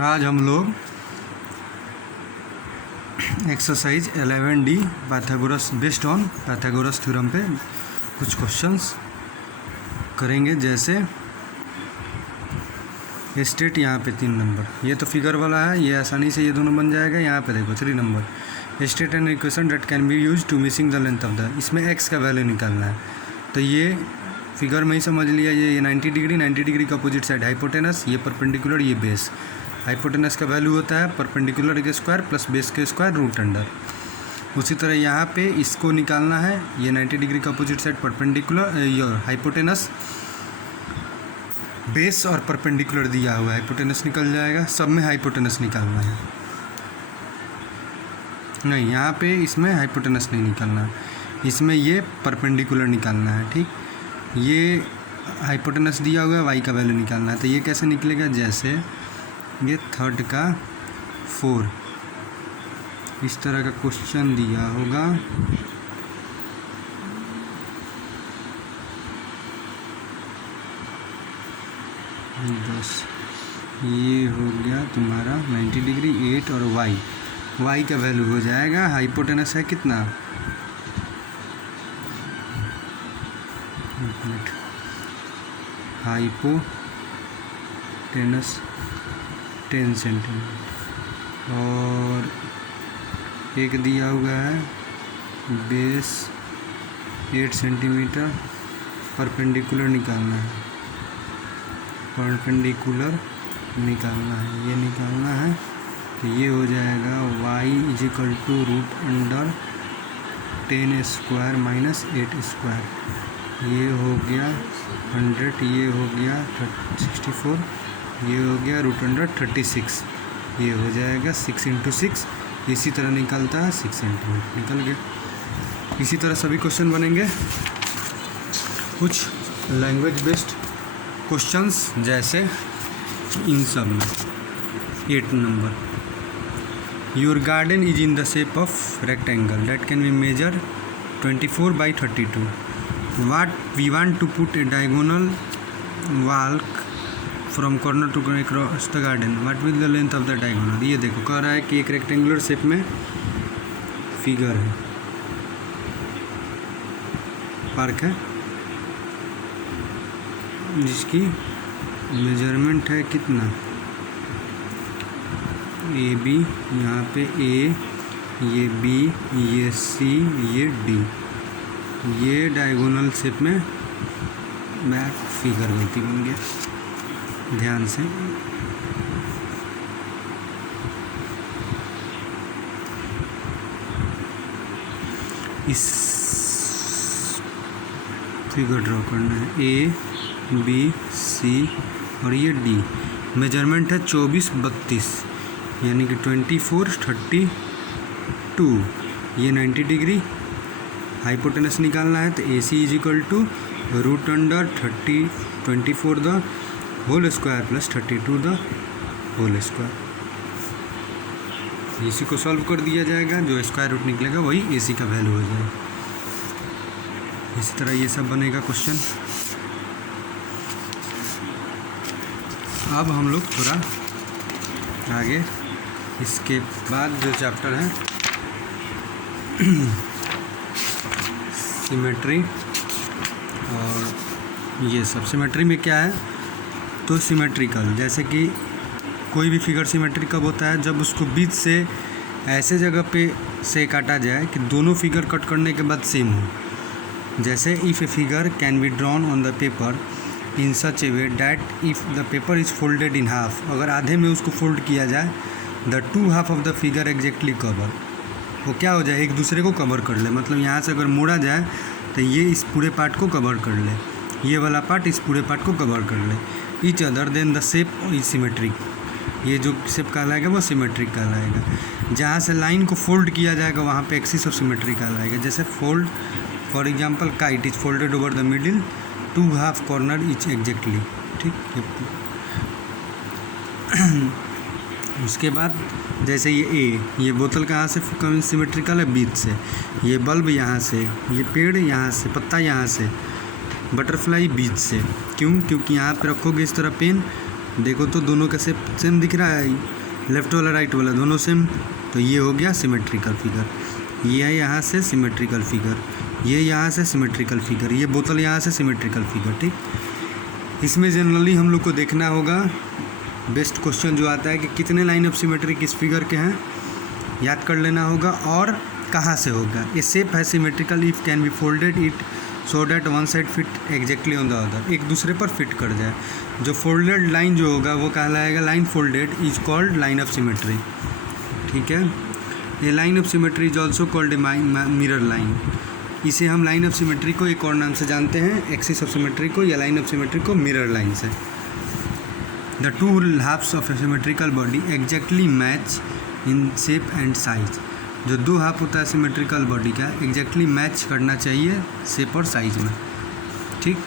आज हम लोग exercise 11D Pythagoras based on Pythagoras theorem पे कुछ क्वेश्चंस करेंगे। जैसे स्टेट यहाँ पे 3 नंबर, ये तो फिगर वाला है, ये आसानी से ये दोनों बन जाएगा। यहाँ पे देखो 3 number, state an equation that can be use to missing the length of the, इसमें एक्स का वैल्यू निकालना है। तो ये फिगर में ही समझ लिया, ये 90 डिग्री का अपोजिट साइड हाइपोटेनस, ये परपेंडिकुलर, ये बेस। हाइपोटेनस का वैल्यू होता है परपेंडिकुलर के स्क्वायर प्लस बेस के स्क्वायर रूट अंडर। उसी तरह यहाँ पे इसको निकालना है, ये 90 डिग्री का अपोजिट साइड परपेंडिकुलर, ये हाइपोटेनस, बेस और परपेंडिकुलर दिया हुआ है, हाइपोटेनस निकल जाएगा। सब में हाइपोटेनस निकालना है, नहीं यहाँ पे इसमें हाइपोटेनस नहीं निकालना है, इसमें ये परपेंडिकुलर निकालना है। ठीक, ये हाइपोटेनस दिया हुआ है, वाई का वैल्यू निकालना है। तो ये कैसे निकलेगा, जैसे ये 3 का 4, इस तरह का क्वेश्चन दिया होगा। ये हो गया तुम्हारा 90 डिग्री 8 और वाई का वैल्यू हो जाएगा, हाइपोटेनस है कितना, हाइपोटेनस 10 सेंटीमीटर और एक दिया हुआ है बेस 8 सेंटीमीटर। परपेंडिकुलर निकालना है, परपेंडिकुलर निकालना है, ये निकालना है। तो ये हो जाएगा y is equal to root under 10 square minus 8 square. ये हो गया 100, ये हो गया 64, ये हो गया रूट अंडर 36, ये हो जाएगा 6 इंटू 6। इसी तरह निकलता है 6 सेंटीमीटर, निकल गया। इसी तरह सभी क्वेश्चन बनेंगे। कुछ लैंग्वेज बेस्ड क्वेश्चंस, जैसे इन सब में 8 number, your garden is in the shape of rectangle that can be measure 24 by 32. What we want to put a diagonal walk from corner to corner across the garden. What will the length of the diagonal? ये देखो कह रहा है कि एक rectangular shape में figure है, park है, जिसकी मेजरमेंट है कितना, ए बी, यहाँ पे ए, ये बी, ये सी, ये डी, ये डायगोनल शेप में बैक फिगर बनती बन गया। ध्यान से इस फिगर ड्रॉ करना है, ए बी सी और ये डी। मेजरमेंट है 24 32, यानी कि 24 32। ये 90 डिग्री हाइपोटेनस निकालना है। तो A C is equal to root under 24 the whole square plus 32 the whole square. इसी को सॉल्व कर दिया जाएगा, जो स्क्वायर रूट निकलेगा वही ए सी का वैल्यू हो जाएगा। इसी तरह ये सब बनेगा क्वेश्चन। अब हम लोग थोड़ा आगे, इसके बाद जो चैप्टर है सिमेट्री, और ये सब सिमेट्री में क्या है, तो सिमेट्रिकल, जैसे कि कोई भी फिगर सिमेट्री कब होता है, जब उसको बीच से ऐसे जगह पे से काटा जाए कि दोनों फिगर कट करने के बाद सेम हो। जैसे if a figure can be drawn on the paper in such A way that if the paper is folded in half, अगर आधे में उसको फोल्ड किया जाए, the 2 half of the figure exactly cover, वो क्या हो जाए, एक दूसरे को कवर कर ले। मतलब यहाँ से अगर मोड़ा जाए तो ये इस पूरे पार्ट को कवर कर ले, ये वाला पार्ट इस पूरे पार्ट को कवर कर ले। Each other than the shape is symmetric, ये जो शेप कहलाएगा वो सिमेट्रिक कहलाएगा। जहाँ से लाइन को फोल्ड किया जाएगा वहाँ पे एक्सिस ऑफ सिमेट्री कहलाएगा। जैसे fold, for example kite is folded over the middle, 2 half corner etch exactly. ठीक, उसके बाद जैसे ये बोतल कहाँ से सिमेट्रिकल है, बीच से, ये बल्ब यहाँ से, ये पेड़ यहाँ से, पत्ता यहाँ से, बटरफ्लाई बीच से। क्यों? क्योंकि यहाँ पे रखोगे इस तरह पेन, देखो तो दोनों का सेम दिख रहा है, लेफ्ट वाला राइट वाला दोनों सेम। तो ये हो गया सिमेट्रिकल फिगर। ये है यहाँ से सिमेट्रिकल फिगर, ये यहाँ से सिमेट्रिकल फिगर, ये बोतल यहाँ से सिमेट्रिकल फिगर। ठीक, इसमें जनरली हम लोग को देखना होगा, बेस्ट क्वेश्चन जो आता है कि कितने लाइन ऑफ सिमेट्री किस फिगर के हैं, याद कर लेना होगा और कहाँ से होगा। ए शेप है symmetrical if can be folded it so that one side fit exactly on the other, एक दूसरे पर फिट कर जाए। जो फोल्डेड लाइन जो होगा वो कहलाएगा line folded is called line of symmetry. ठीक है, ये line of symmetry is also called a mirror line. इसे हम लाइन ऑफ सिमेट्री को एक और नाम से जानते हैं, एक्सिस ऑफ सिमेट्री को या लाइन ऑफ सिमेट्री को मिरर लाइन से। The two halves of a symmetrical body exactly match in shape and size. जो दो हाफ होता है सिमेट्रिकल बॉडी का एग्जैक्टली मैच करना चाहिए शेप और साइज में। ठीक,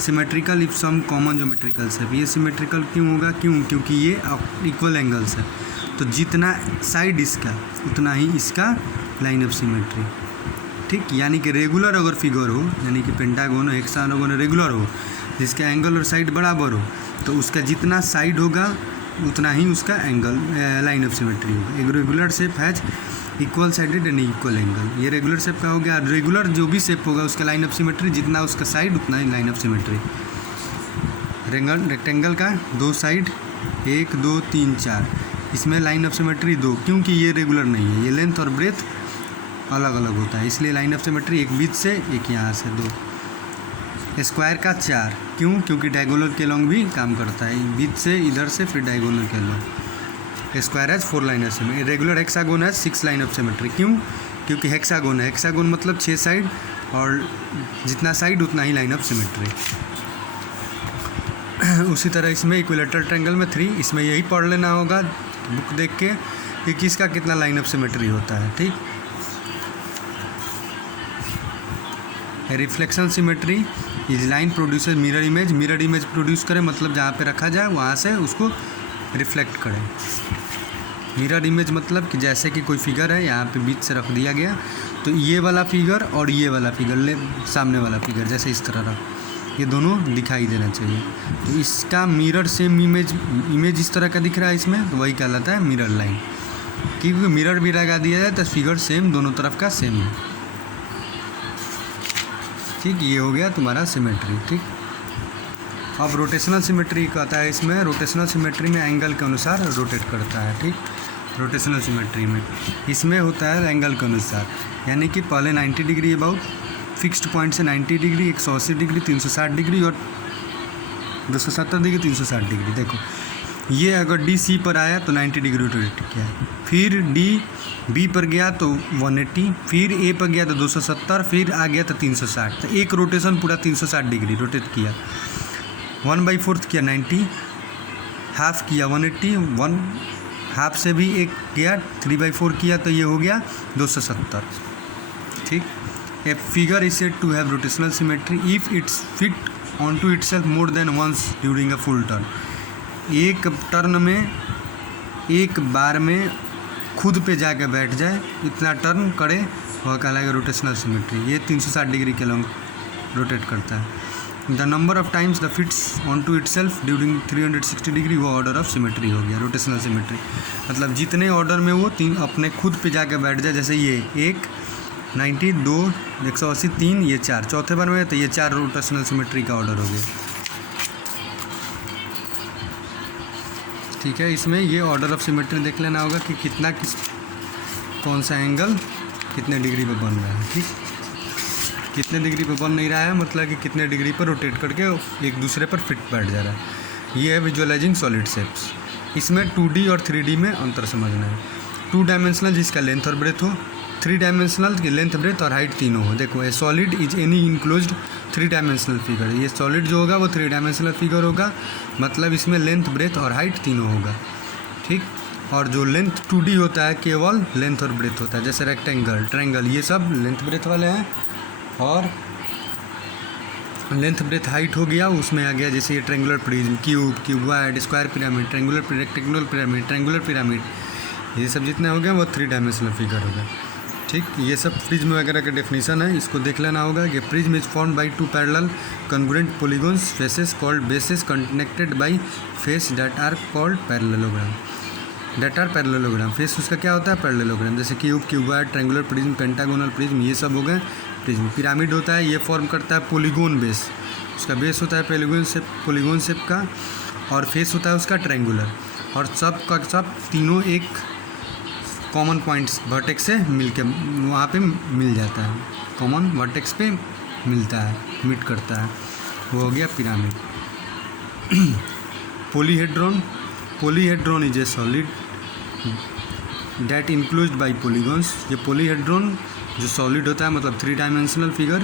symmetrical if some common geometrical shape. ये सिमेट्रिकल क्यों होगा, क्योंकि ये इक्वल एंगल्स है, तो जितना साइड इसका उतना ही इसका लाइन ऑफ सिमेट्री। ठीक, यानी कि रेगुलर अगर फिगर हो, यानी कि पेंटागोन हेक्सागोन रेगुलर हो, जिसका एंगल और साइड बराबर हो, तो उसका जितना साइड होगा उतना ही उसका एंगल लाइन ऑफ सिमेट्री होगा। एक regular shape has equal sided and equal angle. ये रेगुलर शेप का हो गया। रेगुलर जो भी शेप होगा उसका लाइन ऑफ सिमेट्री जितना उसका साइड उतना ही लाइन ऑफ सिमेट्री। रेक्टेंगल का दो साइड 1 2 3 4, इसमें लाइन ऑफ सिमेट्री 2, क्योंकि ये रेगुलर नहीं है, ये लेंथ और ब्रेथ अलग अलग होता है, इसलिए लाइन ऑफ सिमेट्री एक बीच से एक यहाँ से 2। स्क्वायर का 4, क्योंकि डायगोनल के लॉन्ग भी काम करता है, बीच से इधर से फिर डायगोनल के long. Square has 4 line of symmetry. Regular hexagon has 6 line of symmetry. क्योंकि हेक्सागोन है, हेक्सागोन मतलब 6 साइड और जितना साइड उतना ही लाइन ऑफ सिमेट्री। उसी तरह इसमें इक्विलेटरल ट्रायंगल में 3, इसमें यही पढ़ लेना होगा बुक देख के कि किसका कितना लाइन ऑफ सिमेट्री होता है। ठीक, reflection symmetry is line producer mirror image. Mirror image produce करे मतलब जहाँ पे रखा जाए वहाँ से उसको रिफ्लेक्ट करें। मिरर इमेज मतलब कि जैसे कि कोई फिगर है, यहाँ पे बीच से रख दिया गया, तो ये वाला फिगर और ये वाला फिगर सामने वाला फिगर जैसे इस तरह रख, ये दोनों दिखाई देना चाहिए। तो इसका मिरर सेम इमेज इस तरह का दिख रहा है इसमें, तो वही कहलाता है मिरर लाइन। क्योंकि मिरर भी लगा दिया जाए तो फिगर सेम दोनों तरफ का सेम है। ठीक, ये हो गया तुम्हारा सिमेट्री। ठीक, अब रोटेशनल सिमेट्री कहता है, इसमें रोटेशनल सिमेट्री में एंगल के अनुसार रोटेट करता है। ठीक, रोटेशनल सिमेट्री में इसमें होता है एंगल के अनुसार, यानी कि पहले 90 डिग्री अबाउट फिक्स्ड पॉइंट से 90 डिग्री, 180 डिग्री, 360 डिग्री और 270 डिग्री, 360 डिग्री। देखो ये अगर डी सी पर आया तो 90 डिग्री रोटेट किया है, फिर डी बी पर गया तो 180, फिर ए पर गया तो 270, फिर आ गया तो 360। तो एक रोटेशन पूरा 360 डिग्री रोटेट किया। 1/4 किया 90, हाफ किया 180, 1 हाफ से भी एक किया 3/4 किया, तो ये हो गया 270। ठीक, a figure is said to have rotational symmetry if it's fit on to itself more than once during a full turn. एक टर्न में, एक बार में खुद पे जाके बैठ जाए, इतना टर्न करे, वह कहलाएगा रोटेशनल सिमेट्री। ये 360 डिग्री के लॉन्ग रोटेट करता है। The number of times the fits on to itself during 360 degree वो ऑर्डर ऑफ सिमेट्री हो गया रोटेशनल सिमेट्री। मतलब जितने ऑर्डर में वो तीन अपने खुद पे जाके बैठ जाए, जैसे ये 1 90 2 180 3 ये 4, चौथे बार में तो ये 4 रोटेशनल सिमेट्री का ऑर्डर हो गया। ठीक है, इसमें ये ऑर्डर ऑफ सिमेट्री देख लेना होगा कि कितना कौन सा एंगल कितने डिग्री पे बन रहा है। ठीक, कितने डिग्री पे बन नहीं रहा है मतलब कि कितने डिग्री पर रोटेट करके एक दूसरे पर फिट बैठ जा रहा है। ये है विजुअलाइजिंग सॉलिड शेप्स। इसमें 2D और 3D में अंतर समझना है। 2 डायमेंशनल जिसका लेंथ और ब्रेथ हो, 3 डायमेंशनल की लेंथ ब्रेथ और हाइट तीनों हो। देखो ए solid is any enclosed 3 dimensional figure. ये सॉलिड जो होगा वो 3 डायमेंशनल फिगर होगा, मतलब इसमें लेंथ ब्रेथ और हाइट तीनों होगा। ठीक, और जो लेंथ 2D होता है केवल लेंथ और ब्रेथ होता है, जैसे रेक्टेंगल, ट्रायंगल, ये सब लेंथ ब्रेथ वाले हैं। और लेंथ ब्रेथ हाइट हो गया, उसमें आ गया जैसे ये triangular prism, cuboid, square pyramid, rectangular pyramid, triangular pyramid, ये सब जितने हो गए वो 3 डायमेंशनल फिगर हो गए। ठीक, ये सब प्रिज्म वगैरह का डेफिनेशन है, इसको देख लेना होगा कि prism is formed by two parallel congruent polygons faces called bases connected by face that are called parallelogram. That are parallelogram, face उसका क्या होता है? पैरेललोग्राम। जैसे cube, cuboid, triangular prism, pentagonal prism, ये सब हो गए प्रिज्म। पिरामिड होता है, ये फॉर्म करता है पॉलीगॉन बेस, उसका बेस होता है पॉलीगॉन शेप का, और फेस होता है उसका ट्रायंगुलर, और सब का सब तीनों एक कॉमन पॉइंट्स वर्टेक्स से मिलके वहाँ पे मिल जाता है, कॉमन वर्टेक्स पे मिलता है, मीट करता है, वो हो गया pyramid. Polyhedron is a solid that enclosed bye polygons. ये पॉलीहेड्रॉन जो सॉलिड होता है, मतलब 3 डायमेंशनल फिगर,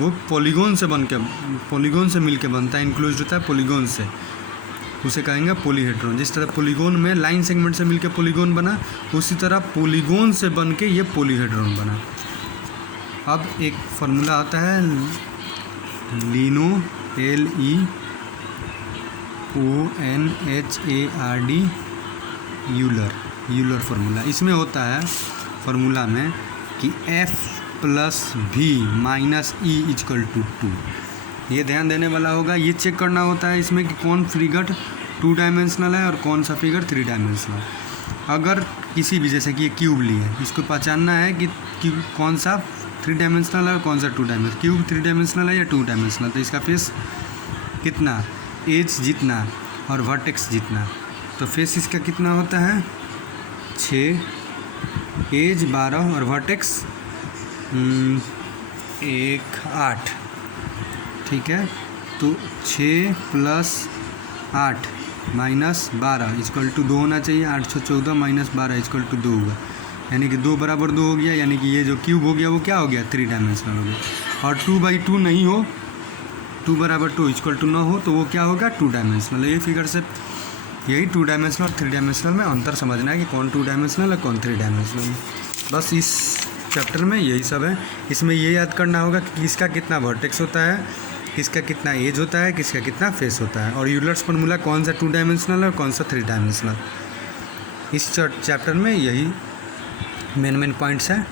वो पॉलीगॉन से मिल के बनता है, इंक्लोज होता है पॉलीगॉन से, उसे कहेंगे पॉलीहेड्रॉन। जिस तरह पॉलीगॉन में लाइन सेगमेंट से मिलके पॉलीगॉन बना, उसी तरह पॉलीगॉन से बन के ये पॉलीहेड्रॉन बना। अब एक फार्मूला आता है लिनो, LEONHARD, यूलर फार्मूला। इसमें होता है फार्मूला में कि F+V - E = 2। ये ध्यान देने वाला होगा, ये चेक करना होता है इसमें कि कौन फिगर 2 डायमेंशनल है और कौन सा फिगर 3 डायमेंशनल। अगर किसी भी, जैसे कि ये क्यूब ली है, इसको पहचानना है कि कौन सा 3 डायमेंशनल है और कौन सा 2 डायमेंशनल। क्यूब 3 डायमेंशनल है या 2 डायमेंशनल, तो इसका फेस कितना, एज जितना और वर्टेक्स जितना, तो फेस इसका कितना होता है 6, एज 12 और वर्टेक्स 8। ठीक है, तो 6 + 8 - 12 = 2 होना चाहिए। 8 × 14 - 12 = 2 हुआ, यानी कि 2 = 2 हो गया, यानी कि ये जो क्यूब हो गया वो क्या हो गया, 3 डायमेंशनल हो गया। और 2/2 नहीं हो, 2 = 2 = ना हो, तो वो क्या होगा, 2 डायमेंशनल। ये फिगर से यही 2 डायमेंशनल और 3 डायमेंशनल में अंतर समझना है कि कौन 2 डायमेंशनल है कौन 3 डायमेंशनल है। बस इस चैप्टर में यही सब है। इसमें ये याद करना होगा कि किसका कितना वर्टेक्स होता है, किसका कितना एज होता है, किसका कितना फेस होता है, और यूलर्स फार्मूला कौन सा 2 डायमेंशनल है और कौन सा 3 डायमेंशनल। इस चैप्टर में यही मेन पॉइंट्स हैं।